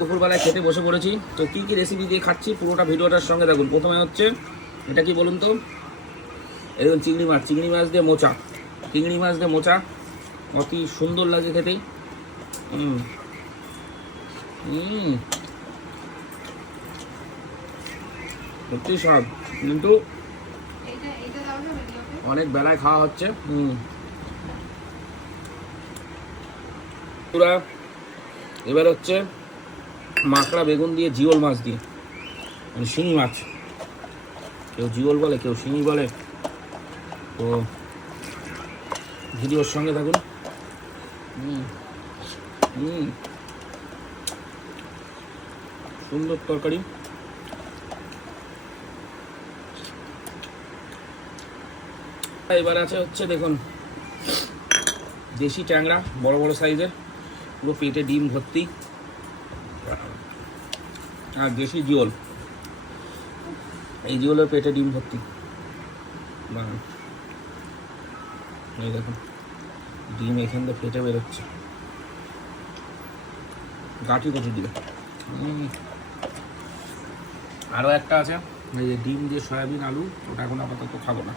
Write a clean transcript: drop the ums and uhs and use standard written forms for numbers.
দুপুরবেলায় খেতে বসে পড়েছি। তো কী কী রেসিপি দিয়ে খাচ্ছি পুরোটা ভিডিওটার সঙ্গে দেখুন। প্রথমে হচ্ছে এটা কি বলুন তো, এই দেখুন চিংড়ি মাছ দিয়ে মোচা, চিংড়ি মাছ দিয়ে মোচা অতি সুন্দর লাগে খেতেই। সত্যি স্বাদ, কিন্তু অনেক বেলায় খাওয়া হচ্ছে। পুরা এবার হচ্ছে মাকড়া বেগুন দিয়ে জিওল মাছ দিয়ে, মানে শিঙি মাছ, কেউ জিওল বলে কেউ শিঙি বলে। তো ভিডিওর সঙ্গে থাকুন। সুন্দর তরকারি। এবার আছে হচ্ছে দেখুন দেশি ট্যাংরা, বড় বড় সাইজের, পুরো পেটে ডিম ভর্তি, আর দেশি জিওল, এই জিওলের পেটে ডিম ভর্তি। এই দেখুন ডিম এখান থেকে ফেটে বেরোচ্ছে, গাঁটি কচু দিয়ে। আরও একটা আছে এই যে ডিম দিয়ে সয়াবিন আলু, ওটা এখন আপাতত খাবো না।